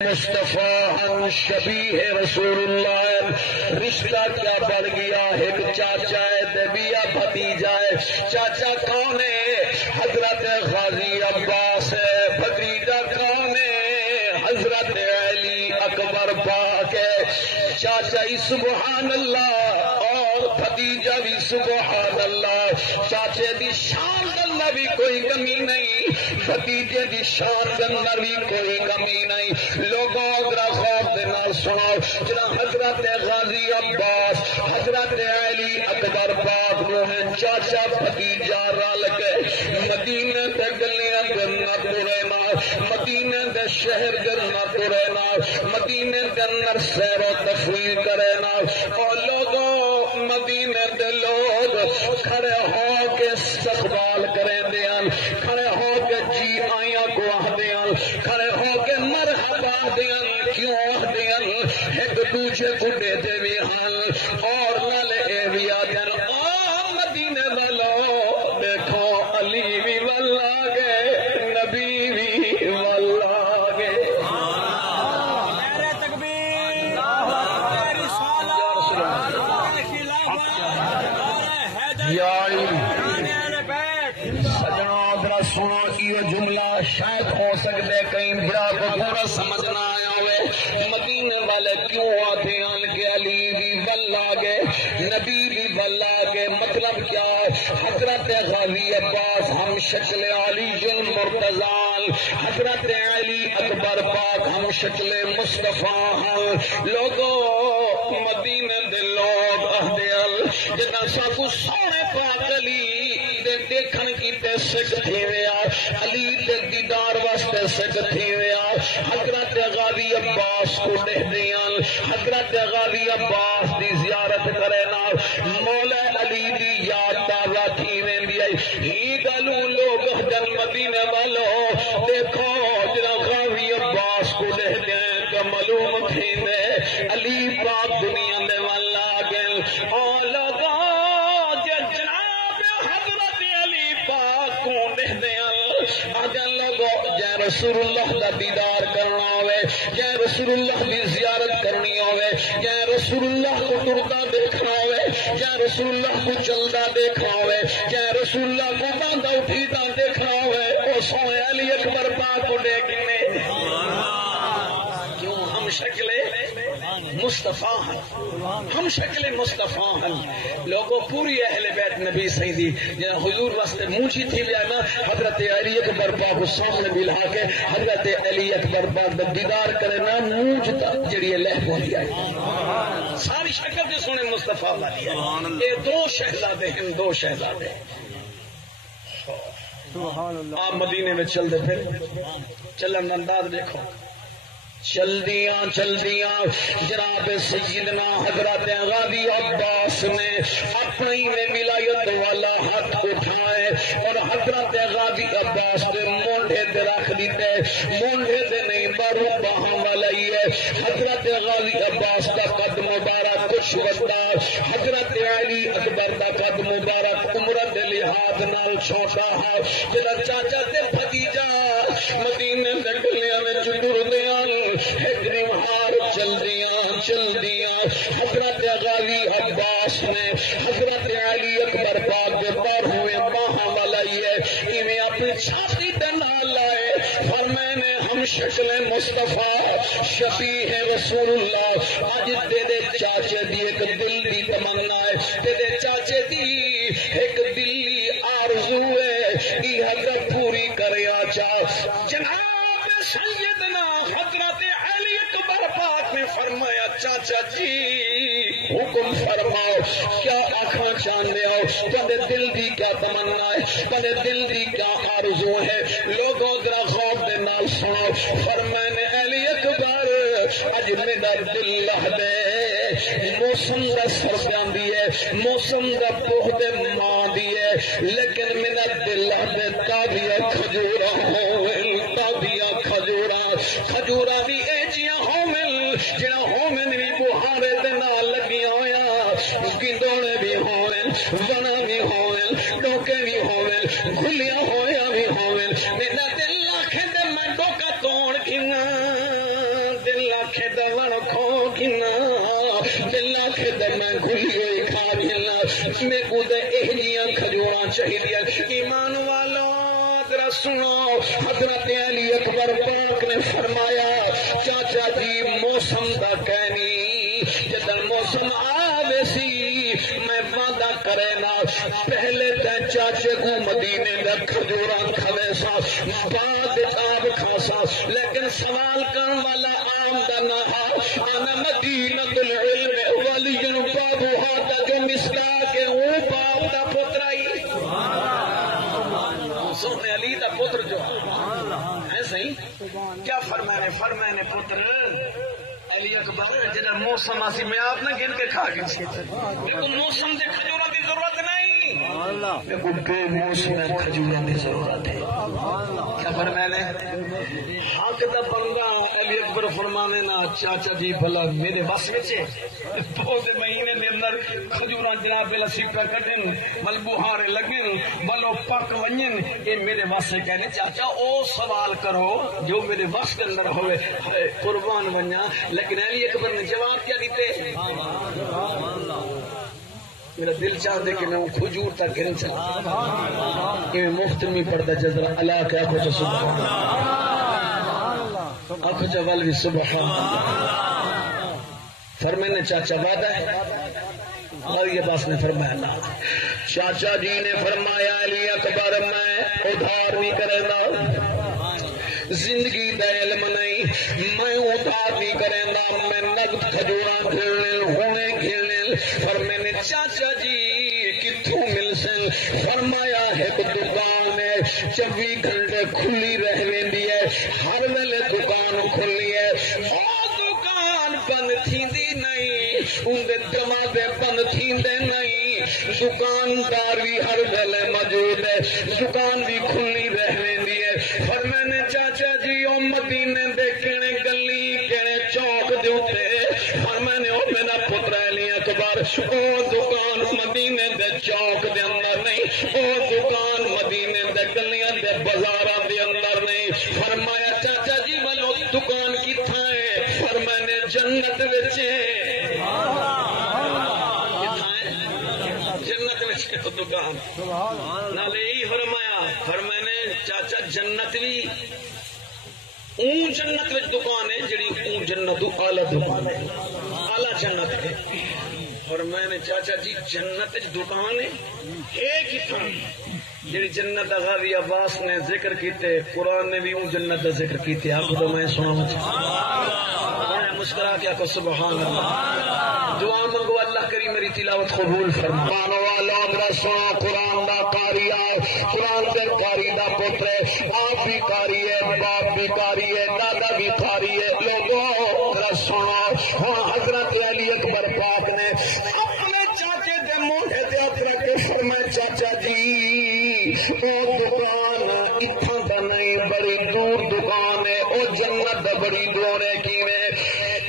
مصطفیٰ شبیہ رسول اللہ رشتہ کیا بڑھ گیا ایک چاچا ہے دبیا بھتیجا ہے چاچا کون ہے حضرت غازی عباس ہے بھتیجا کون ہے حضرت علی اکبر پاک ہے چاچا ہی سبحان اللہ اور بھتیجا بھی سبحان اللہ چاچے دی شان اللہ بھی کوئی کمی نہیں بھتیجے دی شان اللہ بھی کوئی کمی نہیں لوگوں اگر خوف دے نال سنو جنا حضرت غازی عباس حضرت علی اکبر پاک نو ہے چاچا بھتیجا رل کے مدینے تے گلیاں گنا ترے نال مدینے دے شہر گنا ترے نال مدینے دے اندر سیر و تفریح کرے نال او لوگوں مدینے دے لوگ کھڑے ہو کے استقبال کریں دیاں کھڑے ہو کے جی آئیاں کو آہدیاں کھڑے ہو کے مرحبا دیاں کیوں آہدیاں ایک دوجے کو دیتے بھی ہاں اور نالے اے بھی آدیاں مدینے والو دیکھو علی بھی واللہ گے نبی بھی واللہ گے سجنوں ذرا سنو یہ جملہ شاید ہو سکتے کہیں بڑا پورا سمجھ نہ آیا ہوئے مدینے والے کیوں آتے ہیں کہ علی بھی واللہ گے نبی بھی واللہ گے مطلب کیا حضرت غازی عباس ہم شکل علی المرتضی حضرت علی اکبر پاک ہم شکل مصطفیٰ ہیں لوگوں مدینے دے لوگ اہدیال جنا ساکو سونے پاک علی دے دیکھن کی تے سکھ تھی ویا علی دے دیدار واسطے سکھ تھی ویا حضرت غازی عباس کو دے دیاں حضرت غازی عباس دی زیارت کرے نال مولا علی دی یاد تازہ تھی ویندی ہے ہی گلوں لوگ جن مدینے والو دیکھو جنا غازی عباس کو دے دیں کہ معلوم تھی میں علی پاک دنیا دے والا گل او لگا رسول اللہ دا دیدار کرنا ہوئے یا رسول اللہ دی زیارت کرنی ہوئے یا رسول اللہ کو ٹرتا دیکھنا ہوئے یا رسول اللہ کو چلتا دیکھنا ہوئے یا رسول اللہ کو باندھا اٹھیتا دیکھنا ہوئے او سوئے علی اکبر پاک کو دیکھنے کیوں ہم شکل مصطفیٰ ہیں ہم شکل مصطفیٰ ہیں لوگوں پوری اہل بیت نبی سیدی جہاں حضور واسطے مونچی تھی جانا حضرت علی اکبر پاک اس سامنے ملا کے حضرت علی اکبر پاک دا دیدار کرنا مونچ تک جڑی لہ پہنچ گئی ساری شکل جو سونے مصطفیٰ والی ہے یہ دو شہزادے ہیں دو شہزادے آپ مدینے میں چل دے پھر چلن انداز دیکھو چلدیاں جناب سیدنا حضرت غازی عباس نے اپنی میں ولایت والا ہاتھ اٹھائے اور حضرت غازی عباس کے مونڈے دے رکھ دیتے مونڈے دے نہیں بارو باہم والی ہے حضرت غازی عباس کا قد مبارک کچھ ودا حضرت علی اکبر کا قد مبارک عمر دے لحاظ نال چھوٹا ہے جنا چاچا تے بھتیجا مدینے دے گلیاں میں ٹر دیاں چل دیا حضرت غازی عباس نے حضرت علی اکبر پاک کے پیر ہوئے باہاں والا یہ میں اپنی چھاتی پہ نال لائے فرمائے نے ہم شکل مصطفیٰ شفیع رسول اللہ آج تیرے چاچے دی ایک دل دی تمنا ہے تیرے چاچے دی ایک دلی آرزو ہے یہ حضرت پوری کرے آچا جناب سیدنا حضرت علی اکبر پاک نے فرمایا چاچا جی حکم فرماؤ کیا آنکھاں چاندے ہو تمہیں دل دی کیا تمنا ہے تمہیں دل دی کیا آرزو ہے لوگوں ذرا خوف دے نال سنو فرمانے علی اکبر اج میرا دل لہ دے موسم دا سردیاں دی ہے موسم دا پوہ دے ماں دی ہے لیکن میرا دل لہ دے تابیا کھجورا ہوئے تابیا کھجورا بھی ایجیاں ہومن جنا ہومن بھی بہارے دے نال لگیاں ہویا گندوڑے بھی ہومن ونا بھی ہومن ڈوکے بھی ہومن گھلیاں ہویا بھی ہومن میرا دل آنکھیں دے میں ڈوکا توڑ گھنا رکھے تو میں گھلی ہوئی کھا گھلنا میں کو دے اہجیاں کھجوراں چاہیے ایمان والوں ذرا سنو حضرت علی اکبر پاک نے فرمایا چاچا جی موسم دا کہنی جدن موسم آوے سی میں وعدہ کرے نا پہلے تے چاچے کو مدینے دا کھجوراں کھوے سا بعد آب کھاسا لیکن سوال کرن والا عام دا نہ انا مدینۃ العلم ولی بابو ہاتھ جو مسکا کے وہ باپ دا پترائی سونے علی دا پتر جو ہے صحیح کیا فرمانے پتر علی اکبر جنہا موسم آسی میں آپ نے گن کے کھا گئی موسم دے کھجورہ دی ضرورت نہیں میں کو بے موسم کھجورہ دی ضرورت ہے کیا فرمانے حق دا بندہ علی اکبر فرمانے نا چاچا جی بھلا میرے بس وچے دو دے مہینے دے اندر کھجوراں جناب بلا سیپا کٹن ملبوہارے لگن بلو پک ونجن اے میرے بس سے کہنے چاچا او سوال کرو جو میرے بس کے اندر ہوئے قربان ونجا لیکن علی اکبر نے جواب کیا دیتے میرا دل چاہ دے کہ میں وہ کھجور تک گرن چاہتا کہ میں مفت میں پڑھتا جزرہ اللہ کے آنکھوں چا سبحان آنکھوں چا والوی سبحان فرمانے چاچا وعدہ ہے اور یہ باس نے فرمایا چاچا جی نے فرمایا علی اکبر میں ادھار نہیں کرے نا زندگی دا علم نہیں میں ادھار نہیں کرے نا میں نقد کھجوراں کھلنے ہونے کھلنے فرمانے چاچا جی کتھوں مل سن فرمایا ہے دکان ہے 24 گھنٹے کھلی رہ ویندی ہے ہر ویلے دکان کھلی ہے دکان بند تھیندی نہیں ان دے دروازے بند تھیندے نہیں دکاندار بھی ہر ویلے موجود ہے دکان بھی کھلی رہ ویندی ہے فرمانے چاچا جی او مدینے دے کنے گلی کنے چوک دے اوتے فرمانے او میرا پتر علی اکبر او دکان مدینے دے چوک دے اندر نہیں او دکان مدینے دے گلیاں دے بازاراں دے اندر نہیں فرمایا چاچا جی والو دکان کتھا ہے فرمانے جنت وچ جنت وچ دکان نالے ہی فرمانے چاچا جنت بھی اون جنت وچ دکان ہے جڑی اون جنت اعلی دکان ہے اعلی جنت ہے اور میں نے چاچا جی جنت دکان ہے کتنا جی جنت غازی عباس نے ذکر کیتے قرآن نے بھی اون جنت کا ذکر کیتے آپ کو میں سنا مسکرا کے آپ سبحان اللہ دعا منگو اللہ کریم میری تلاوت قبول فرمان والا سنا قرآن دا قاری قرآن کے قاری دا پتر آپ بھی قاری ہے باپ بھی قاری ہے دادا بھی قاری ہے لوگوں سنا ہاں حضرت علی اکبر پاک نے اپنے چاچے دے موڑے تے اتر کے فرمایا چاچا جی او دکان اتھاں دا نہیں بڑی دور دکان ہے او جنت دا بڑی دور ہے کیویں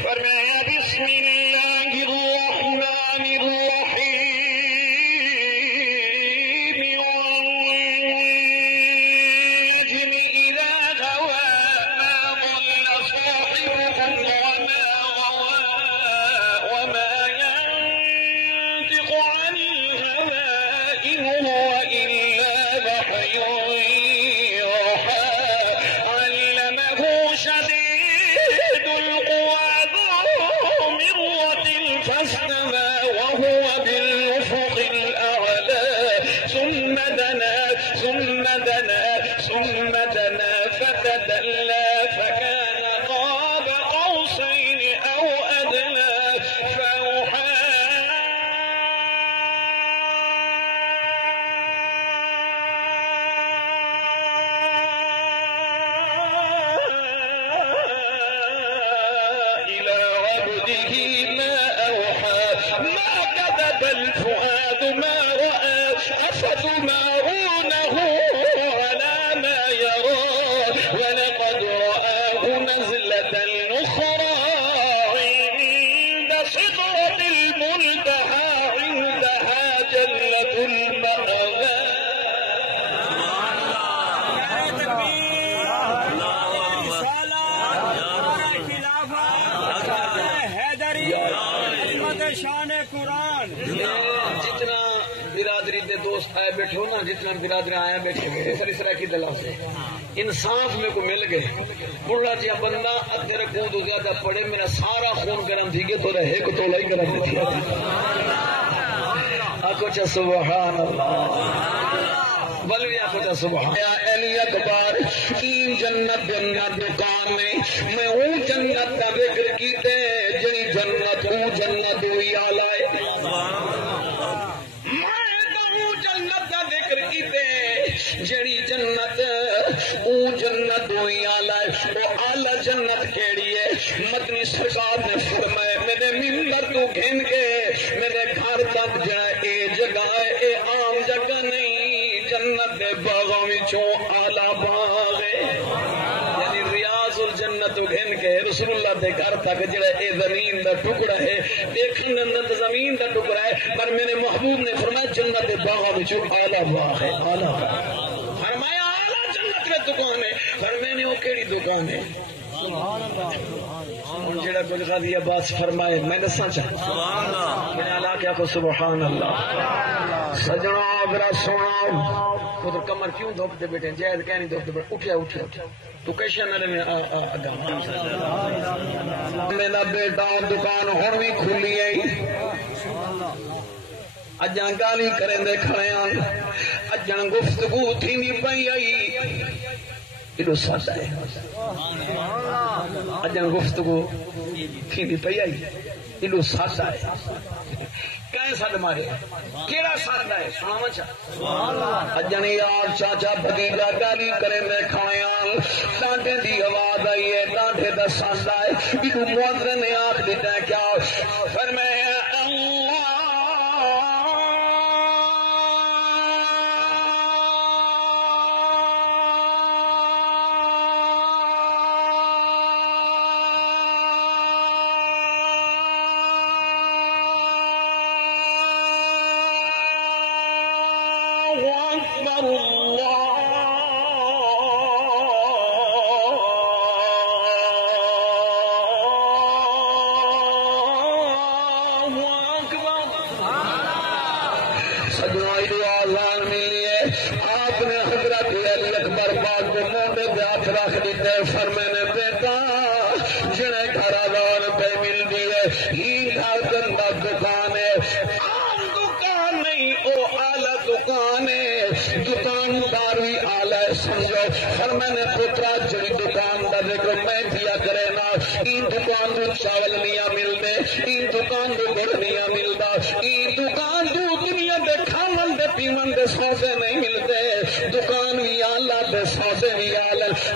فرمایا بسم اللہ الرحمن الرحیم والنجم اذا غوى ما ضل صاحبكم وما غوى وما ينطق عن الهوى إن هو إلا وحي يوحى علمه شديد القوى ذو مرة فاستوى وهو بالأفق الأعلى ثم دنا فتدلى فكان قاب قوسين أو أدنى فأوحى إلى عبده ما أوحى ما كذب الفؤاد ما رأى أفتمارونه على ما يرى ولقد رآه نزلة أخرى عند سدرة المنتهى عندها جنة المأوى شان جتنا برادری دے دوست آئے بیٹھو نا، جتنا برادری آیا بیٹھے سر اس طرح کی دلا سے انصاف میں کو مل گئے. بڑھا جی بندہ ادھر کو تو زیادہ پڑے میرا سارا خون گرم تھی گیا تو رہے کو تولا ہی گرم تھی آکو سبحان اللہ بلوی آکو سبحان علی اکبر این جنت جنت دکان میں اون جنت کا ذکر کیتے جنی جنت اون جنت ہوئی آلائے جڑی جنت او جنت ہوئی آلائے وہ آلہ جنت کیڑی ہے. مدنی سرکار نے فرمائے میرے ممبر تو گھن کے میرے گھر تک جا اے جگہ اے عام جگہ نہیں، جنت دے باغوں وچوں آلہ باغ ہے. یعنی ریاض الجنت گھن کے رسول اللہ دے گھر تک جڑا اے زمین دا ٹکڑا ہے، دیکھنے اندر زمین دا ٹکڑا ہے، پر میرے محبوب نے فرمایا جنت دے باغوں وچوں آلہ باغ ہے. آلہ باغ فرمایا آلہ جنت میں دکان ہے، پر میں نے وہ کیڑی دکان ہے جڑا گلغازی عباس فرمائے میں دسا چاہتا میں اللہ کیا کو سبحان اللہ. سجنا برا سونا ادھر کمر کیوں دھوپ دے بیٹھے جائز کہہ نہیں دھوپ دے بیٹھے اٹھیا اٹھیا اٹھیا تو کیسے میں میرا بیٹا دکان ہوں بھی کھلی ہے اجاں گالی کریں دے کھڑے اجاں گفتگو تھی نہیں پئی آئی ایڈو سادہ ہے اجاں گفتگو تھی نہیں پئی آئی ایڈو سادہ ہے. کہیں ساتھ مارے کیڑا ساتھ ہے سناوا چاہ اجن یار چاچا بھتیجا گالی کرے میں کھایا ڈانٹے دی آواز آئی ہے ڈانٹے دا ساتھ ہے بیٹو موذن نے آنکھ دیتا ہے کیا پھر میں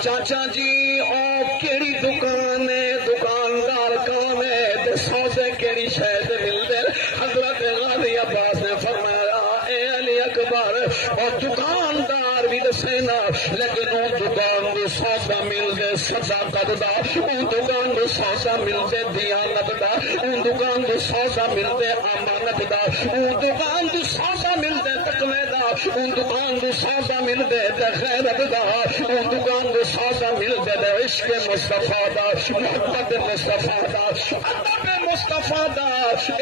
چاچا جی او کیڑی دکان ہے دکاندار کون ہے سوزے کیڑی شہد ملتے. حضرت غازی عباس نے فرمایا اے علی اکبر اور دکاندار بھی دسے نا لیکن وہ دکان کو سوزا ملتے صداقت دا وہ دکان کو سوزا ملتے دیانت دا وہ دکان کو سوزا ملتے امانت دا وہ دکان کو سوزا ملتے تقوی دا وہ دکان کو سوزا ملتے غیرت دا وہ دکان کو سوزا ملتے عشق مصطفیٰ دا محبت مصطفیٰ دا ادب مصطفیٰ دا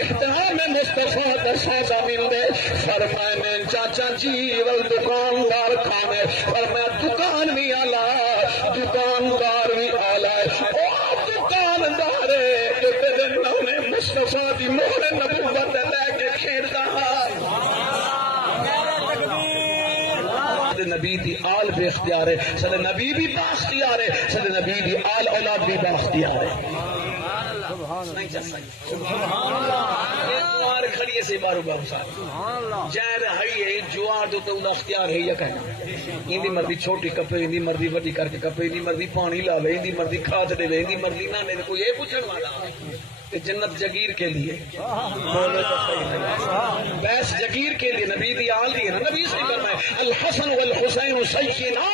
احترام مصطفیٰ دا سوزا ملتے. فرمائے چاچا جی وہ دکاندار کھانے فرمایا دکان بھی آلہ دکاندار بھی آلہ دکاندار نے مصطفیٰ دی مہر نبوت لے کے کھیلتا نبی دی آل بے اختیار ہے صد نبی بھی باختیار ہے صد نبی دی آل اولاد بھی باختیار ہے. کھڑیے سے بارو بابو صاحب جائر ہے جوار تو اختیار ہے یا کہنا ان دی مرضی چھوٹی کپے ان دی مرضی وڈی کر کے کپے ان دی مرضی پانی لاوے ان دی مرضی کھاد دے ان دی مرضی نہ دے کوئی یہ پوچھنے والا جنت جگیر کے لیے بیس جگیر کے لیے نبی دی آل دی ہے نا نبی سے کرنا ہے الحسن والحسین سیدنا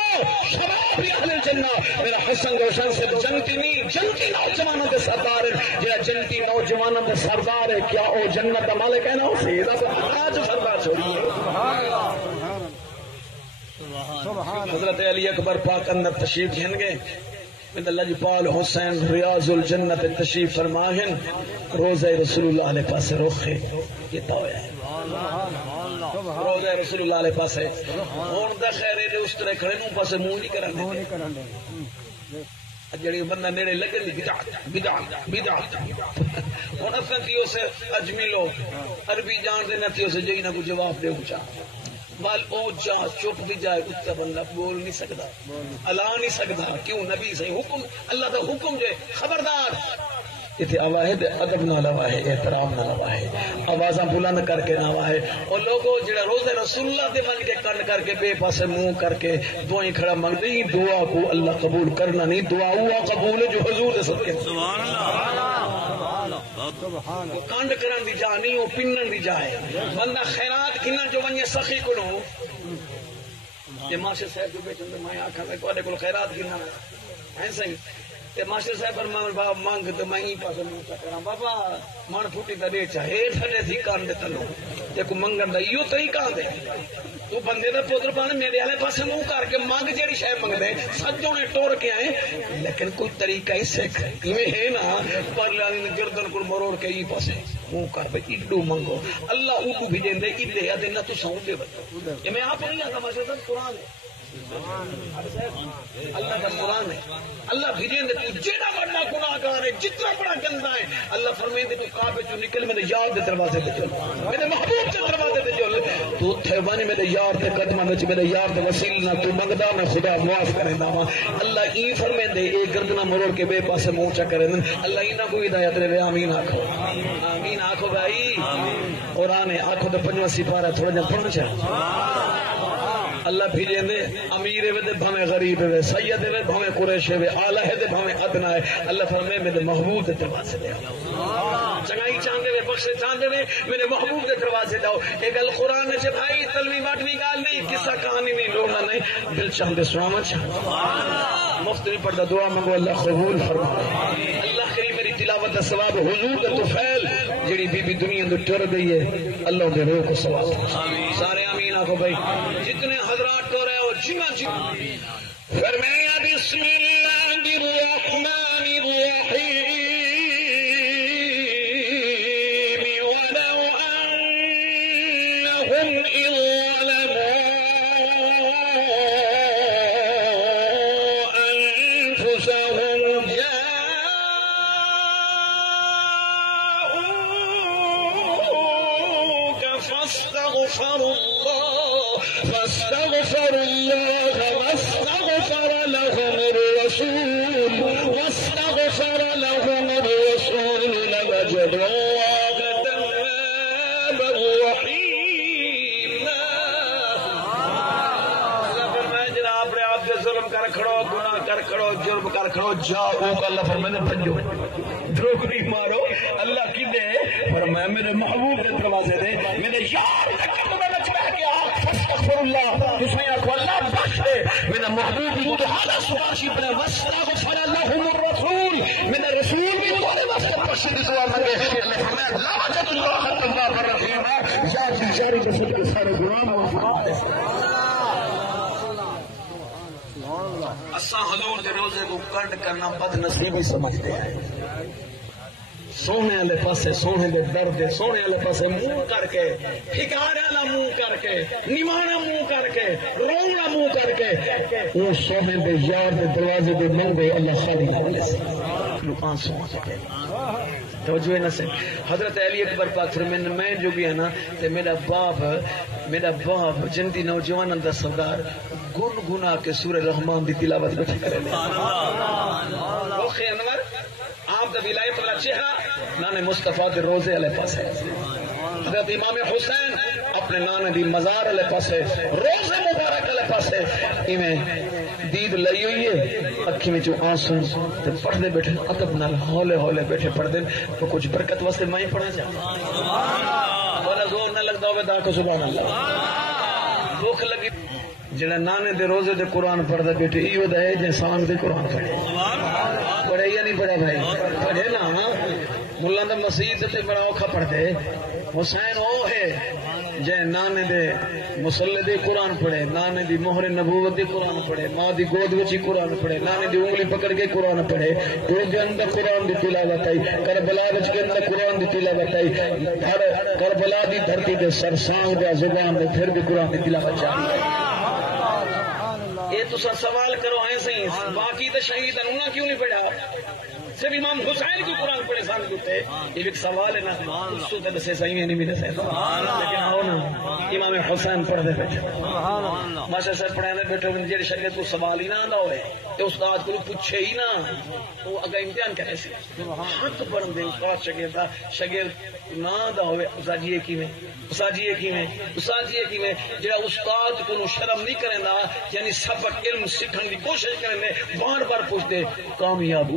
شباب اہل الجنہ میرا حسن روشن سے جنتی نہیں جنتی نوجوانوں کے سردار ہے جہاں جنتی نوجوانوں کے سردار ہے کیا وہ جنت کا مالک ہے نا سیدھا آج سردار چھوڑیے. حضرت علی اکبر پاک اندر تشریف گھن گئے میں لجپال حسین ریاض الجنت تشریف فرماہن روزہ رسول اللہ علیہ پاس رخ یہ تو ہے روزہ رسول اللہ علیہ پاس ہون دا خیر ہے اس طرح کھڑے منہ پاس منہ نہیں کرنے جڑی بندہ نیڑے لگے بدعت ہن اصل تیو سے اجمی لوگ عربی جان دے نہ تیو سے جئی نہ کوئی جواب دے اونچا بال او جا چپ بھی جائے اتنا بندہ بول نہیں سکتا الا نہیں سکتا کیوں نبی سے حکم اللہ دا حکم جو خبردار اتنے آواز ادب نہ لوا ہے احترام نہ لوا ہے آوازاں بلند کر کے نہ ہے اور لوگوں جڑا روزہ رسول اللہ دے بن کے کن کر کے بے پاسے منہ کر کے دعائیں کھڑا منگ دی دعا کو اللہ قبول کرنا نہیں دعا ہوا قبول جو حضور دے صدقے سبحان اللہ وہ کانڈ کرن دی جا نہیں وہ پنن دی جا ہے بندہ خیرات کھنن جو ونجے سخی کو نو یہ ماشاء صاحب جو بیٹھے میں آکھاں تے کوڈے کول خیرات کھننا ہے صحیح ماسٹر صاحب فرمان بابا مانگ تو میں ہی پاس منہ کراں بابا من پھٹی تے دے چاہے تھڑے تھی کان دے تلو تے کو منگن دا ایو طریقہ دے تو بندے دا پوتر پانے میرے والے پاسے منہ کر کے مانگ جیڑی شے منگ دے سجوں نے ٹور کے آئے لیکن کوئی طریقہ ہی سکھ ایویں ہے نا پر لانے گردن کو مروڑ کے ای پاسے منہ کر بھئی ایڈو منگو اللہ اوٹو بھی دیندے ایڈے ادے نہ تو ساؤں دے بتو یہ میں آپ نہیں آتا ماشاء اللہ قرآن ہے اللہ کا قرآن ہے اللہ بھیجیں دے تو جیڑا بڑا گناہگار ہے جتنا بڑا گندا ہے اللہ فرمائیں دے تو کعبے چوں نکل میرے یار دے دروازے تے چل میرے محبوب دے دروازے تے چل تو تھے ونی میرے یار دے قدماں وچ میرے یار دے وسیلے نال تو منگدا میں خدا معاف کریندا وا اللہ ای فرمائیں دے اے گردنا مروڑ کے بے پاسے منہ چا کرے اللہ اینا کو ہدایت دے آمین آکھو آمین آکھو بھائی قرآن آکھو تے پنجواں سپارہ تھوڑا جا پڑھ چا اللہ بھیجیں دے امیر ہے دے بھویں غریب ہے سید ہے بھویں قریش ہے اعلی ہے دے بھویں ادنا ہے اللہ فرمائے میرے محبوب دے دروازے دے چنگائی چاندے دے بخشے چاندے دے میرے محبوب دے دروازے داؤ ایک القرآن ہے بھائی تلوی باٹوی گال نہیں قصہ کہانی نہیں رونا نہیں دل چاندے سواما چاہتا مفت نہیں پڑھتا دعا منگو اللہ قبول فرمائے اللہ کریم میری تلاوت دا ثواب حضور دا توفیل جڑی بی بی دنیا دو ٹر گئی ہے اللہ دے روح کو ثواب سارے آمین آکھو بھائی جتنے حضرات کو رہے ہو جمع جمع فرمایا بسم اللہ الرحمن الرحیم ولو انہم اذ اللہ فرمانے بھجو دروگ نہیں مارو اللہ کی دے فرمایا میرے محبوب کے دروازے دے میرے یار استغفر اللہ جس نے آکھو اللہ بخش دے میرا محبوب بھی تو حالا سباشی بنا واستغفر لهم الرسول میرا رسول بھی تمہارے واسطے بخش دی دعا مانگے اللہ فرمایا لا وجد اللہ تواب الرحیم یا جی جاری جسد کے سارے غلام اساں حضور دے روزے کو کنڈ کرنا بد نصیبی سمجھتے ہیں سونے والے پاسے سونے دے درد سونے والے پاسے منہ کر کے پھکارے والا منہ کر کے نمانا منہ کر کے رونا منہ کر کے وہ سونے دے یار دے دروازے دے منگے اللہ خالی آنسو توجہ نہ سے حضرت علی اکبر پاک فرمانے میں جو بھی ہے نا تے میرا باپ جندی نوجوان دا سردار گن گنا کے سورہ رحمان دی تلاوت بیٹھے کرے انور آپ دا ولایت والا چہرہ نانے مصطفیٰ دے روزے والے پاس ہے حضرت امام حسین اپنے نانے دی مزار والے پاس ہے روزے مبارک والے پاس ہے ایویں دید لئی ہوئی ہے اکھی میں جو آنسو تے پڑھدے بیٹھے ادب نال ہولے ہولے بیٹھے پڑھدے تو کچھ برکت واسطے میں پڑھنا چاہتا بولا زور نہ لگتا ہوئے دا کو سبحان اللہ بھوک لگی جڑا نانے دے روزے دے قرآن پڑھدا بیٹھے ایو دا ہے جے سان دے قرآن پڑھے پڑھے یا نہیں پڑھا بھائی پڑھے نا ملا دا مسیح تے بڑا اوکھا پڑھدے حسین او ہے جے نانے دے مسلے دی قرآن پڑھے، نانے دی مہر نبوت دی قرآن پڑھے، ماں دی گود وچ قرآن پڑھے، نانے دی انگلی پکڑ کے قرآن پڑھے، تو دے اندر قرآن دی تلاوت آئی، کربلا وچ کے اندر قرآن دی تلاوت آئی، ہر کربلا دی دھرتی دے سرسانگ دے زبان دے پھر بھی قرآن دی تلاوت جاری ہے۔ یہ تو سوال کرو ایسے ہی، باقی تو شہید انہوں کیوں نہیں پڑھا؟ صرف امام حسین کی قرآن پڑھے سان ہوتے، یہ ایک سوال ہے نا، اس کو دسے صحیح نہیں بھی دسے، لیکن آؤ نا امام حسین پڑھ دے بیٹھے، ماشاء صاحب پڑھانے بیٹھے، جی شاگرد کو سوال ہی نہ آتا ہوئے تو استاد کو پوچھے ہی نہ، وہ اگر امتحان کرے سی حق بن دے استاد شاگرد نہ آتا ہوئے، استاد جی کی میں جڑا استاد کو شرم نہیں کرے نا، یعنی سبق علم سیکھنے کی کوشش کریں، بار بار پوچھتے، کامیاب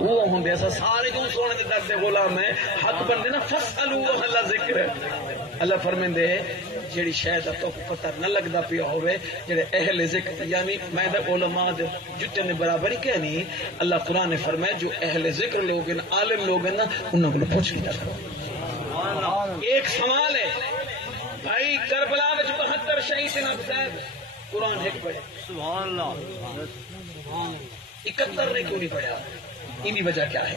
وہ ہوں ایسا سارے جو سونے کے درد غلام ہے، حق بندے نا فسألوا اللہ ذکر اللہ فرمیندے جیڑی شاید تو پتہ نہ لگدا پیا ہوئے، جڑے اہل ذکر یعنی میں علماء دے جتنے نے برابر ہی کہنی، اللہ قرآن نے فرمایا جو اہل ذکر لوگ ہیں، عالم لوگ ہیں نا، انہوں کو پوچھ کے کرو۔ ایک سوال ہے بھائی، کربلا میں 72 شہید ہیں حسین، قرآن ایک پڑھے، سبحان اللہ، 71 نے کیوں نہیں پڑھا؟ ان کی وجہ کیا ہے؟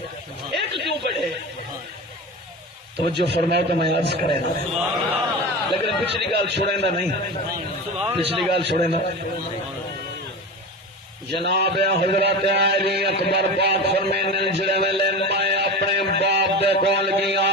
ایک کیوں پڑھے؟ توجہ فرمائے تو میں عرض کرے نا، لیکن پچھلی گال چھوڑے نا نہیں، پچھلی گال چھوڑے نا۔ جناب حضرت علی اکبر پاک فرمینے جڑے ویلے میں اپنے باپ دے کول گیا،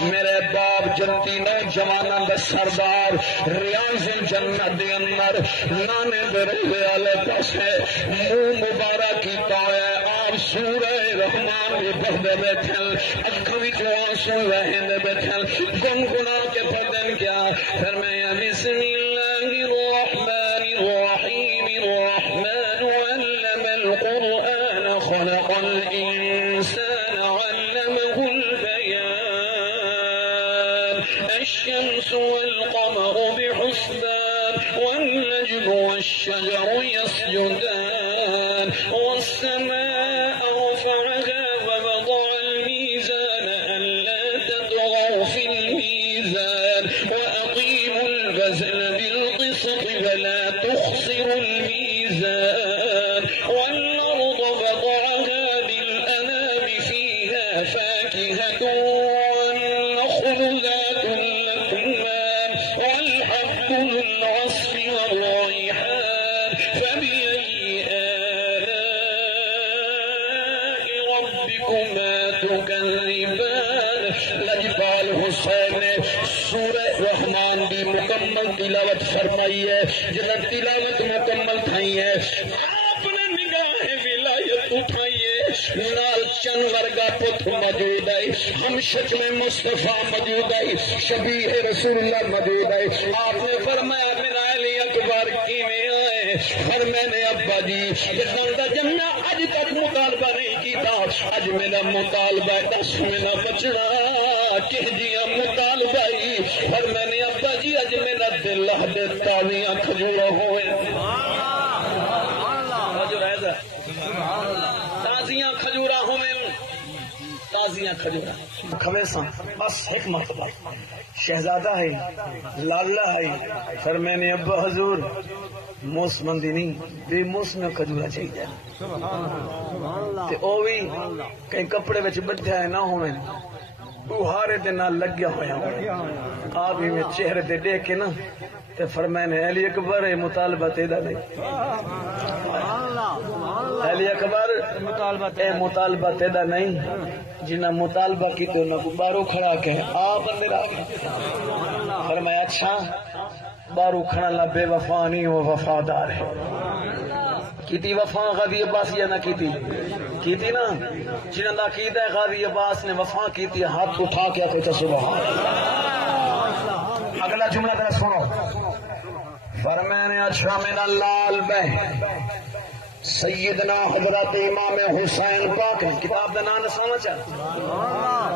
میرے باپ جنتی نوجواناں دا سردار ریاض الجنت دے اندر نانے دے روزے والے پاسے منہ مبارک کیتا ہے، آپ سورہ رحمان دی پڑھدے بیٹھن، اکھاں وچوں آنسو وہندے بیٹھن، گنگنا کے پڑھن کیا، پھر میں بسم اللہ الرحمن الرحیم الرحمن القرآن خلق الإنسان علمه البيان الشمس والقمر بحسبان والنجم والشجر يسجدان والسماء رفعها ووضع الميزان ألا تطغوا في الميزان وأقيموا الوزن بالقسط ولا تخسروا الميزان والأرض وضعها للأنام فيها فاكهة والنخل ذات الأكمام والحب ذو العصف والريحان فبأي آلاء ربكما تكذبان۔ لجپال حسین نے سورہ رحمان دی مکمل تلاوت فرمائی ہے، جب تلاوت مکمل تھائی ہے آپ نے نگاہ ولایت اٹھائیے، نال چن ورگا پتر موجود ہے، ہم شکل مصطفیٰ موجود ہے، شبیہ رسول اللہ موجود ہے۔ آپ نے فرمایا میرا علی اکبر کیویں آئے؟ فرمایا نے ابا جی بندہ جمنا اج تک مطالبہ نہیں کیتا، اج میرا مطالبہ 10 مہینہ بچنا کہ جی مطالبہ ہی، اور میں نے ابا جی اج میرا دل دے تازیاں کھجورا ہوئے، تازیاں کھجورا ہوئے، تازیاں کھجورا کھویساں بس ایک مرتبہ شہزادہ ہے لالا ہے، پھر میں نے ابا حضور موس مندی نہیں بے موس میں کھجورا چاہیے، تے او بھی کئی کپڑے وچ بدھیا ہے نہ ہوئے، بہارے دے نال لگیا ہویا آپ ہی میں چہرے دے دیکھ کے نا تے فرمائے نے علی اکبر مطالبہ تیدا نہیں، علی اکبر اے مطالبہ تیدا نہیں، جنہ مطالبہ کی تو نہ بارو کھڑا کہ آپ اندر آگے، فرمایا اچھا بارو کھڑا لا بے وفا نہیں وہ وفادار ہے، کیتی وفا غازی عباس یا نہ کیتی نا، جنہ دا عقیدہ ہے غازی عباس نے وفا کیتی، ہاتھ اٹھا کے کوئی تو سبحان اللہ۔ اگلا جملہ ذرا سنو، فرمایا نے اچھا میرا لال بہ سیدنا حضرت امام حسین پاک کتاب دا نام دسانا چاہ،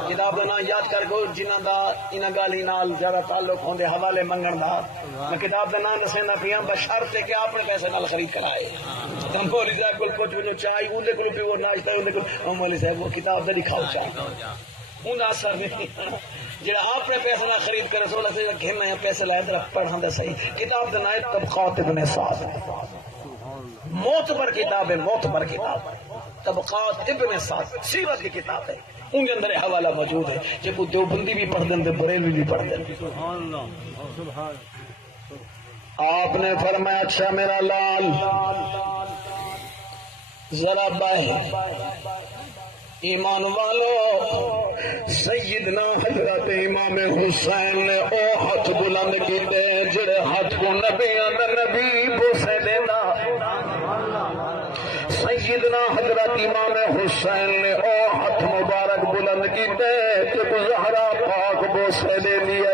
کتاب دا نام یاد کر گو جنہ دا انہاں گالی نال زیادہ تعلق ہوندے حوالے منگن دا، میں کتاب دا نام دسینا پیا بشرط کہ آپ نے پیسے نال خرید کرائے، تم مولوی صاحب کو کچھ بھی چاہیے اندے کو بھی وہ ناشتہ اندے کو مولوی صاحب وہ کتاب دا دکھاؤ چاہ، ان اثر نہیں جڑا آپ نے پیسے نہ خرید کر رسول اللہ سے گھن نہ پیسے لائے ذرا پڑھاں دے صحیح کتاب دے نائب طبقات ابن سعد معتبر کتاب ہے معتبر کتاب طبقات ابن سعد سیرت کی کتاب ہے ان کے اندر حوالہ موجود ہے جب کو دیوبندی بھی پڑھ دیں بریلوی بھی پڑھ دیں آپ نے فرمایا اچھا میرا لال ذرا باہر ایمان والو سیدنا حضرت امام حسین نے او ہاتھ بلند کیتے جڑے ہاتھ کو نبیاں دا نبی بوسے دینا سیدنا حضرت امام حسین نے او ہاتھ مبارک بلند کیتے کہ زہرا پاک بوسے دے دیا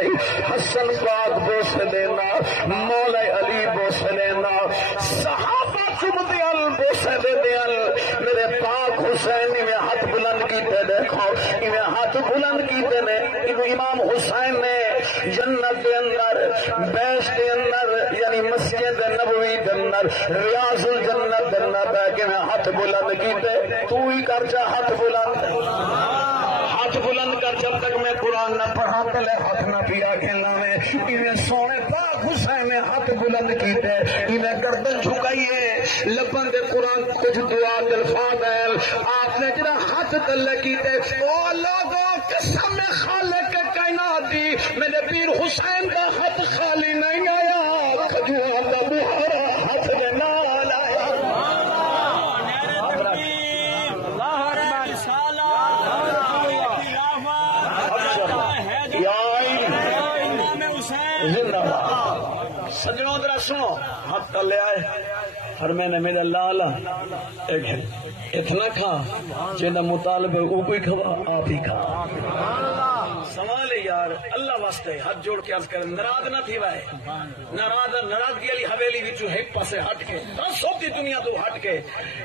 حسن پاک بوسے دینا مولا علی بوسے دینا صحابہ چمدیال بوسے دے دیال میرے پاک حسین میں ہاتھ بلند کیتے دیکھو انہیں ہاتھ بلند کیتے نے امام حسین نے جنت کے اندر بیش کے اندر یعنی مسجد نبوی کے اندر ریاض الجنت کے اندر بیٹھ کے ہاتھ بلند کیتے تو ہی کر چاہ ہاتھ بلند ہاتھ بلند کر جب تک میں قرآن نہ پڑھا پہلے ہاتھ نہ پیا کھیلنا میں انہیں سونے پاک حسین نے ہاتھ بلند کیتے انہیں گردن جھکائیے لبن دے قرآن کچھ دعا الفاظ آپ نے جڑا ہاتھ تلے کیتے او لوگوں قسم میں خالق کے کائنات دی میرے پیر حسین کا ہاتھ خالی نہیں آیا کھجوا کا بہارا ہاتھ دے نال آیا سجنوں ذرا سنو ہاتھ تلے آئے اور میں نے میرا لالا اتنا کھا جنہ مطالبہ وہ کوئی کھوا آپ ہی کھا سوال ہے یار اللہ واسطے ہاتھ جوڑ کے عرض کریں ناراض نہ تھی وائے ناراضگی علی حویلی وچوں ایک پاسے ہٹ کے سب دی دنیا تو ہٹ کے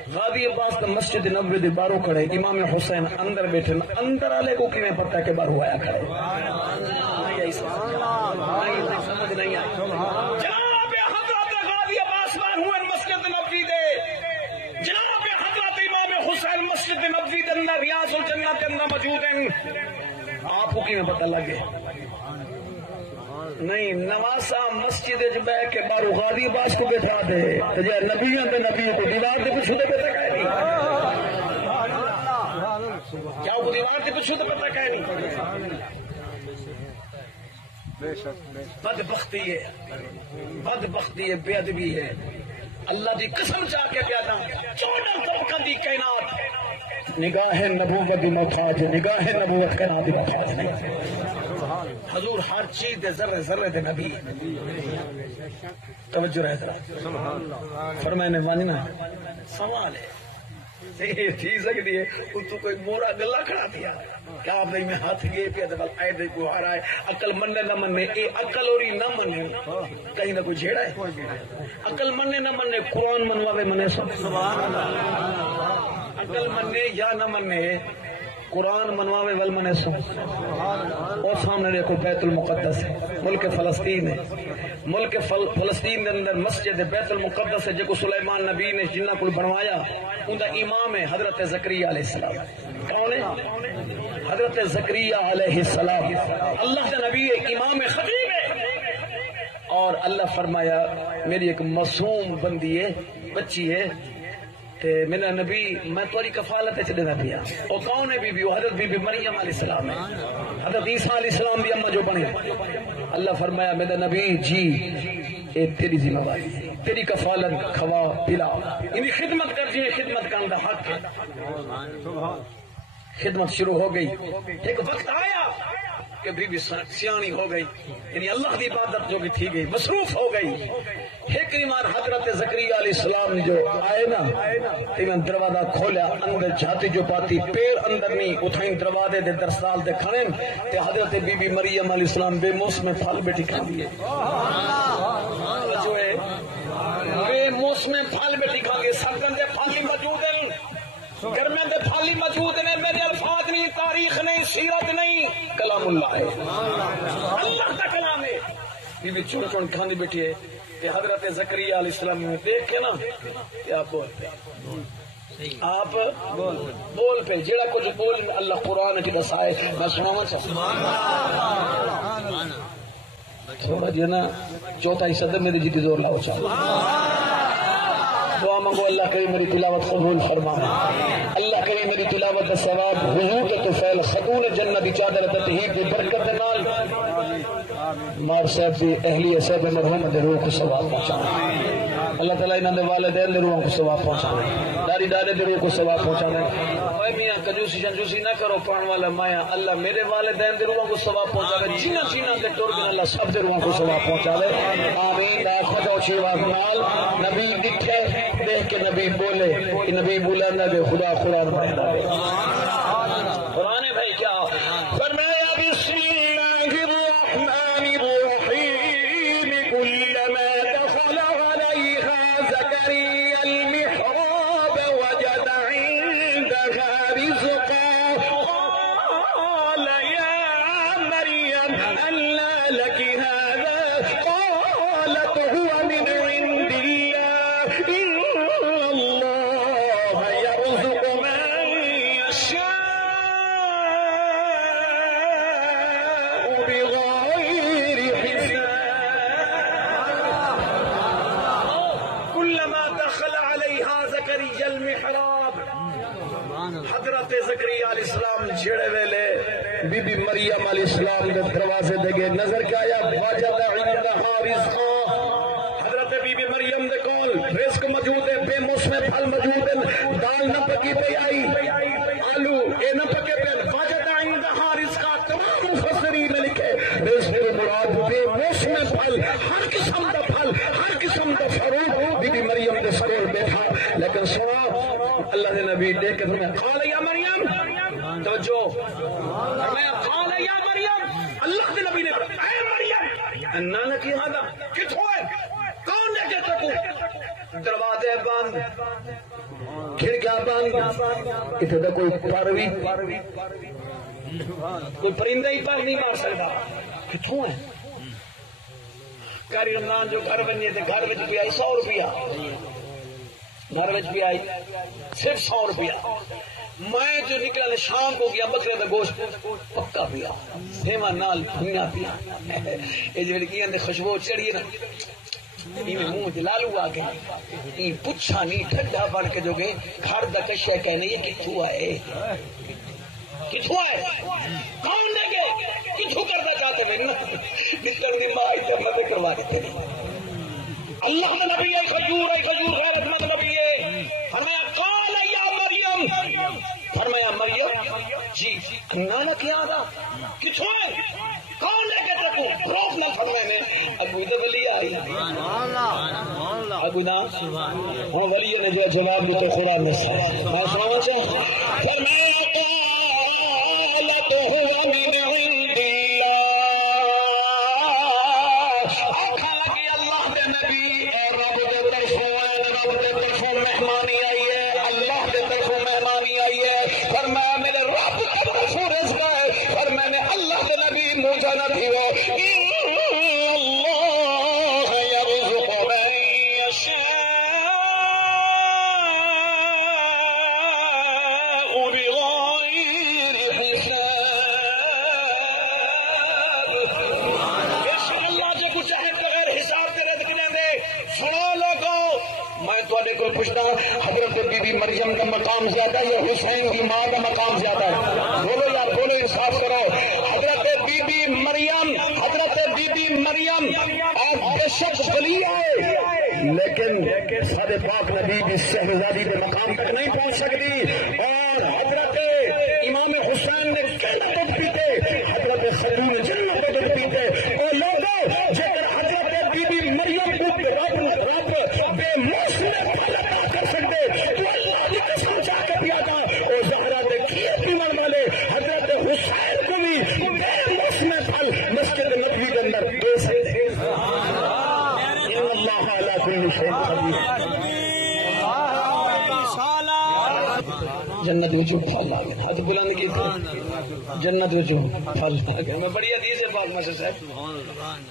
غازی عباس کا مسجد نبوی دے باہر کھڑے امام حسین اندر بیٹھے اندر والے کو کیویں پتہ کہ باہر آیا کھڑے سمجھ نہیں آئی جناب حضرت غازی عباس باہر ہوئے مسجد نبوی دے جناب حضرت امام حسین مسجد نبوی کے اندر ریاض الجنت کے اندر موجود ہیں آپ کو کیویں پتہ لگے نہیں نواسا مسجد بہ کے باہر غازی عباس کو بٹھا دے تو جے نبیوں تے نبی کو دیوار کے پیچھے پتہ کہے نہیں کیا وہ دیوار کے پیچھے پتہ کہے نہیں بدبختی ہے بے ادبی ہے اللہ دی قسم چاہ کے کہتا ہوں 14 طبقہ دی کائنات نگاہ نبوت دی محتاج نگاہ نبوت کا نام دی محتاج نہیں حضور ہر چیز دے ذرے ذرے دے نبی توجہ رہے ذرا فرمائے نے ماننا سوال ہے تھی سکتی ہے تو کوئی مورا گلا کھڑا دیا کیا آپ میں ہاتھ گئے پیا تو آئے دے کو آ رہا ہے عقل مننے نہ مننے اے عقل اور نہ مننے کہیں نہ کوئی جھیڑا ہے عقل مننے نہ مننے قرآن منواوے منے سب عقل مننے یا نہ مننے قرآن منواوے ول منے سو اور سامنے دیکھو بیت المقدس ہے ملک فلسطین ہے ملک فلسطین کے اندر مسجد بیت المقدس ہے جس سلیمان نبی نے جنہ کو بنوایا ان کا امام ہے حضرت زکریا علیہ السلام کون ہے حضرت زکریا علیہ السلام اللہ کا نبی ہے امام خطیب ہے اور اللہ فرمایا میری ایک معصوم بندی ہے بچی ہے میرا نبی میں تاری کفالت دینا پیا وہ کون ہے بی بی حضرت بی بی مریم علیہ السلام ہے حضرت عیسیٰ علیہ السلام بھی اما جو بنے اللہ فرمایا میرا نبی جی اے تیری ذمہ داری ہے تیری کفالت کھوا پلا انہیں خدمت کر جی خدمت کا اندر حق ہے خدمت شروع ہو گئی ایک وقت آیا کہ بی بی سیانی ہو گئی یعنی اللہ کی عبادت جو بھی تھی گئی مصروف ہو گئی ایک ایمان حضرت زکریا علیہ السلام جو آئے نا ایمان دروازہ کھولا اندر جاتی جو پاتی پیر اندر نہیں اتھائیں دروازے دے درسال دے کھڑیں تے حضرت بی بی مریم علیہ السلام بے موسم پھل بیٹھی کھا دیے جو ہے بے موسم پھل بیٹھی کھا گئے سردن دے پھالی موجود ہیں گرمیں دے پھالی موجود ہیں میرے الفاظ نہیں تاریخ نہیں سیرت نہیں کلام اللہ ہے اللہ کا کلام ہے بی بی چون چون کھانے بیٹھی ہے کہ حضرت زکریا علیہ السلام نے دیکھ کے نا کیا بولتے آپ بول پہ جڑا کچھ بول اللہ قرآن کی دسائے میں سناوا چاہتا تھوڑا جو نا چوتھا حصہ میری جی زور لاؤ چاہتا دعا مانگو اللہ کریم میری تلاوت قبول فرمائے، اللہ کریم میری تلاوت کا ثواب حضور کے طفیل خاتون جنت کی چادر تطہیر کی برکت نال مار صاحب کی اہلیہ صاحب مرحوم دے روح کو ثواب پہنچانا، اللہ تعالیٰ انہوں نے والدین دے روحوں کو ثواب پہنچانا، داری دادے دے روح کو ثواب پہنچانا۔ اے میاں کنجوسی شنجوسی نہ کرو پڑھن والا مایا، اللہ میرے والدین دے روحوں کو ثواب پہنچاوے، جنہ جنہ دے ٹر گئے اللہ سب دے روحوں کو ثواب پہنچاوے، آمین۔ آپ بجاؤ چھ واز نال نبی دکھے دیکھ کے نبی بولے کہ نبی بولا نہ دے خدا قرآن پڑھتا ہے قرآن بھائی کیا فرمایا بسم اللہ الرحمن الرحیم کلما دخل علیہا زکریا المحراب وجد عندها رزقا قال یا مریم انى لك هذا قالت هو من عند الله إن الله يرزق من يشاء بغير حساب كلما دخل عليها زكريا المحراب حضرت زکریا علیہ السلام جڑے ویلے بی بی مریم علیہ السلام کے دروازے دے گئے نظر کیا آیا وجد عندها رزقا، حضرت بی بی مریم دے کول رزق موجود ہے، بے موسم پھل موجود ہے، دال نہ پکی پئی آئی، آلو اے نہ پکے پے، وجد عندها رزقا، تمام مفسرین نے لکھے رزق مراد بے موسم پھل، ہر قسم دا پھل، ہر قسم دا فروٹ بی بی مریم دے سرے بیٹھا، لیکن سنا اللہ دے نبی دیکھ کے تمہیں قال یا مریم، توجہ میں قال یا مریم، اللہ کے نبی نے اے مریم انا لکی ہذا، کتھوں ہے کون لے کے تکو، دروازے بند کھڑکیاں بند، اتنے دا کوئی پروی کوئی پرندہ ہی پر نہیں مار سکتا، کتھوں ہے کاری رمضان جو گھر بنیے تھے گھر بھی آئی 100 روپیہ، گھر بھی آئی صرف 100 روپیہ، میں جو نکلا شام کو گیا بکرے کا گوشت پکا پیا سیوا نال بھنیا پیا، یہ جو لڑکیاں خوشبو چڑھی نا منہ لالو آ گئے پوچھا نہیں ٹھنڈا بن کے جو گئے گھر کا کشیا کہنے یہ کتوں آئے کتوں آئے کون دے گئے کتوں کرنا چاہتے میں نکل دی ماں ادھر مدد کروا دیتے اللہ نے نبی آئی خجور غیرت مند نبی ہے فرمایا قال یا مریم، فرمایا مریم جی نانا کیا تھا کتوں ہے کون لے کے تکو روک نہ فرمائے میں ابو دے ولی آئی ابو نا وہ ولی نے جو جواب دیتے قرآن میں سنانا چاہتا فرمایا قالت هو من عند مہمانی آئی ہے، اللہ کے طرف مہمانی آئی ہے، پر میں میرے رب کے طرف رزق ہے، پر میں نے اللہ کے نبی موجہ نہ بھی ہو اللہ یرزق من یشاء بغیر حساب، اللہ جو کچھ ہے بغیر حساب دے رزق دے دے۔ سنا لوگو میں تھوڑے کو پوچھتا حضرت بی بی مریم کا مقام زیادہ یا حسین کی ماں کا مقام زیادہ ہے؟ بولو یار بولو انصاف کرو۔ حضرت بی بی مریم بے شک ولی ہے لیکن سارے پاک نبی کی شہزادی کے مقام تک نہیں پہنچ سکتی، اور حضرت امام حسین نے کہنا دودھ پیتے حضرت خاتون جنت کو دودھ پیتے، اور لوگوں جیسے حضرت بی بی مریم کو رب بے موسم پھل عطا کر سکتے تو اللہ کی قسم چاہ کے پیا تھا، اور زہرا کے کھیر پینے والے حضرت حسین کو بھی بے موسم پھل مسجد نبوی کے اندر دے سکتے۔ اللہ علی کل شیء قدیر۔ جنت وجود پھل آ گئے، حد بلند کی جنت وجود پھل آ گئے۔ میں بڑی حدیث ہے پاک مسجد صاحب،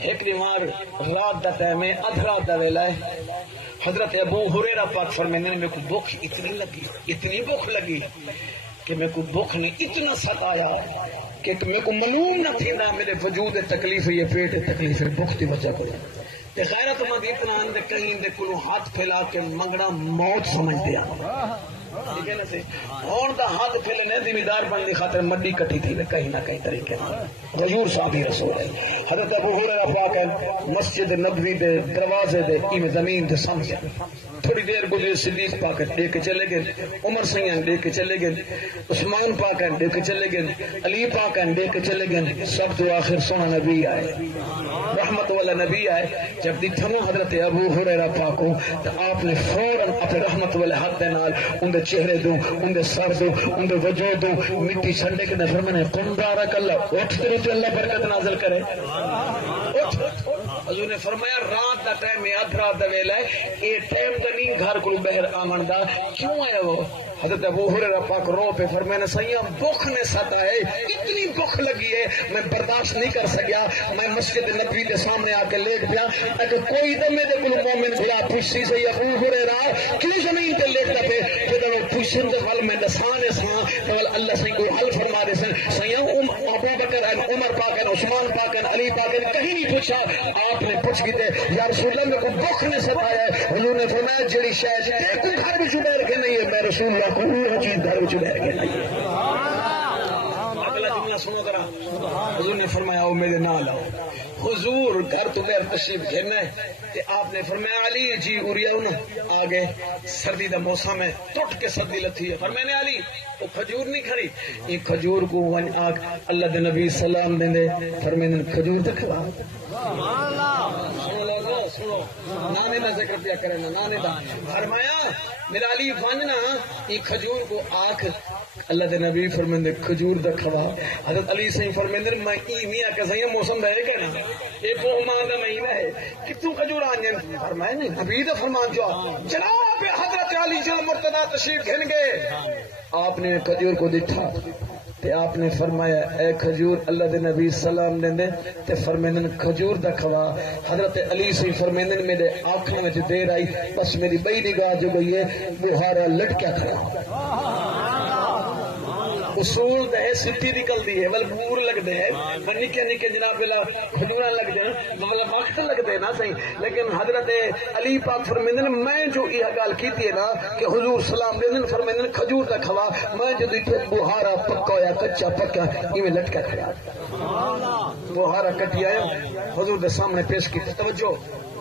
ایک بیمار رات دا ٹائم ہے ادھ رات دا ویلا ہے، حضرت ابو ہریرہ پاک فرماتے ہیں میرے کو بھوک اتنی بھوک لگی کہ میرے کو بھوک نے اتنا ستایا کہ میرے کو معلوم نہ تھی نہ میرے وجود تکلیف یہ پیٹ تکلیف بھوک کی وجہ کو غیرت مند اتنا اندر کہیں دے کلو ہاتھ پھیلا کے منگنا موت سمجھ دیا ٹھیک ہے نا سی ہون دا ہاتھ پھیلنے زمیندار بننے خاطر مڈی کٹی تھی کہیں نہ کہیں طریقے حضور صاحب ہی رسول ہے حضرت ابو ہریرہ پاک ہے مسجد نبوی دے دروازے دے ایویں زمین تے سمجھ تھوڑی دیر گزری صدیق پاک دے کے چلے گئے عمر سیاں دے کے چلے گئے عثمان پاک دے کے چلے گئے علی پاک دے کے چلے گئے سب تو آخر سونا نبی آئے رحمت والا نبی آئے جب دیکھو حضرت ابو ہریرہ پاک کو تو آپ نے فوراً اپنے رحمت والے ہاتھ دے نال ان دے چہرے دو ان دے سر دو ان دے وجود دو مٹی چھنڈے کے نفر میں نے قم بارک اللہ اٹھ تیرے تو اللہ برکت نازل کرے اٹھ حضور نے فرمایا رات دا ٹائم ہے ادھ رات دا ویلا ہے اے ٹائم تے نہیں گھر کو باہر آمن دا کیوں ہے وہ حضرت ابو ہریرہ پاک رو پہ فرمایا سیاں بھوک نے ستائے اتنی بھوک لگی ہے میں برداشت نہیں کر سکیا میں مسجد نبوی کے سامنے آ کے لیٹ پیا اگر کوئی دم میرے کو مومن بلا پوچھتی سی ابو ہریرہ کیوں زمین تے لیٹتا پہ جب وہ پوچھن دے ول میں دسانے سا تو اللہ سے کوئی حل فرما دے سن سیاں ابو بکر عمر پاک عثمان پاک علی پاک کہیں نہیں پوچھا آپ نے پوچھ کی یا رسول اللہ میں کو بھوک نے ستایا ہے حضور نے فرمایا جڑی شاید کوئی گھر میں چھپے رکھے نہیں ہے میں رسول اللہ کوئی چیز گھر میں چھپے رکھے نہیں ہے اگلا جملہ سنو ذرا حضور نے فرمایا او میرے نال آؤ حضور گھر تو دیر تشریف گھرنا ہے کہ آپ نے فرمایا علی جی اوریا آگے سردی دا موسم ہے ٹوٹ کے سردی لتھی ہے فرمایا علی وہ کھجور نہیں کھڑی یہ کھجور کو ون آگ اللہ دے نبی سلام دیں دے فرمایا کھجور تے کھوا سنو نانے دا ذکر پیا کرے نا نانے دا فرمایا میرا علی وننا یہ کھجور کو آنکھ اللہ دے نبی فرمندے کھجور دا کھوا حضرت علی سے فرمندے میں ای میاں کہ صحیح موسم رہے گا نا یہ کو ماہ دا مہینہ ہے کتوں کھجور آنجن فرمائے نہیں نبی دا فرمان جو جناب حضرت علی جل مرتضی تشریف گھن گئے آپ نے کھجور کو دیکھا تے آپ نے فرمایا اے کھجور اللہ دے نبی سلام دیں دے تے فرمیندن کھجور دا کھوا حضرت علی سے فرمیندن میرے آنکھوں میں دیر آئی بس میری بئی نگاہ جو گئی ہے بہارا لٹکیا کھڑا اصول دے سٹی نکل دی ہے بل بور لگ دے ہے نکے نکے جناب بلا کھجورا لگ دے مطلب وقت لگ دے نا صحیح لیکن حضرت علی پاک فرمیندن میں جو یہ گال کیتی ہے نا کہ حضور سلام دیندن فرمیندن کھجور دا کھوا میں جو دیتے بہارا پکا یا کچا پکا ایویں لٹکا کھڑا بہارا کٹی آیا حضور دے سامنے پیش کی توجہ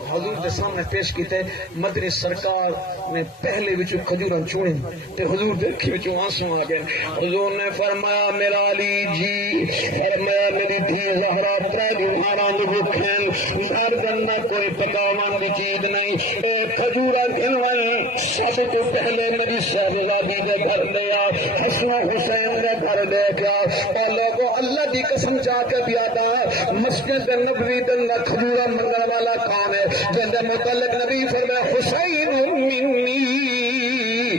حضور دے سامنے پیش کیتے مدنی سرکار نے پہلے وچوں کھجوراں چونے تے حضور دے اکھی وچوں آنسو آ گئے حضور نے فرمایا میرا علی جی فرمایا میری دھی زہرا ترے دھاراں دے بھکھن ہر جنہ کوئی پکاوان دی چیز نہیں اے کھجوراں گھنویں سب تو پہلے میری شہزادی دے گھر لیا حسن حسین دے گھر لے گیا اور لوگوں اللہ دی قسم چاہ کے بیادا مسجد نبوی دے کھجوراں منگن والا کون ہے جن متعلق نبی فرمایا حسین منی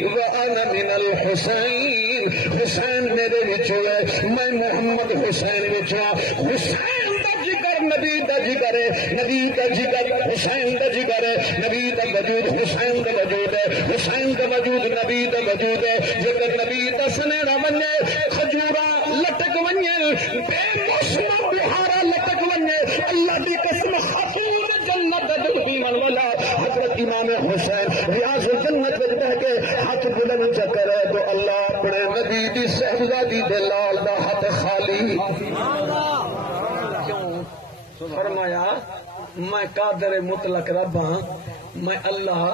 وانا من الحسین حسین میرے وچوں ہے میں محمد حسین وچوں حسین دا جگر نبی دا جگر ہے نبی دا جگر حسین دا جگر ہے نبی دا وجود حسین دا وجود ہے حسین دا وجود نبی دا وجود ہے جگر نبی دا سنیڑا بنے کھجورا لٹک بنے بے موسم بہارا لٹک بنے اللہ دی قسم خاتون حضرت امام حسین ریاض الجنت میں بہ کے ہاتھ بلند چکر ہے تو اللہ اپنے نبی دی صحبزادی دے لال دا ہاتھ خالی فرمایا میں قادر مطلق رب ہاں میں اللہ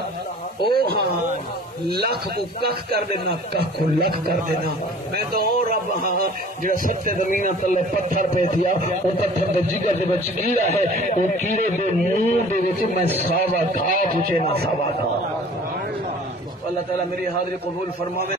او ہاں لکھ کو کخ کر دینا کخ کو لکھ کر دینا میں تو او رب ہاں جڑا ستے زمین تلے پتھر پہ تھیا او پتھر دے جگر دے وچ کیڑا ہے او کیڑے دے منہ دے وچ میں ساوا گھا پوچھے نہ ساوا گھا اللہ تعالی میری حاضری قبول فرماوے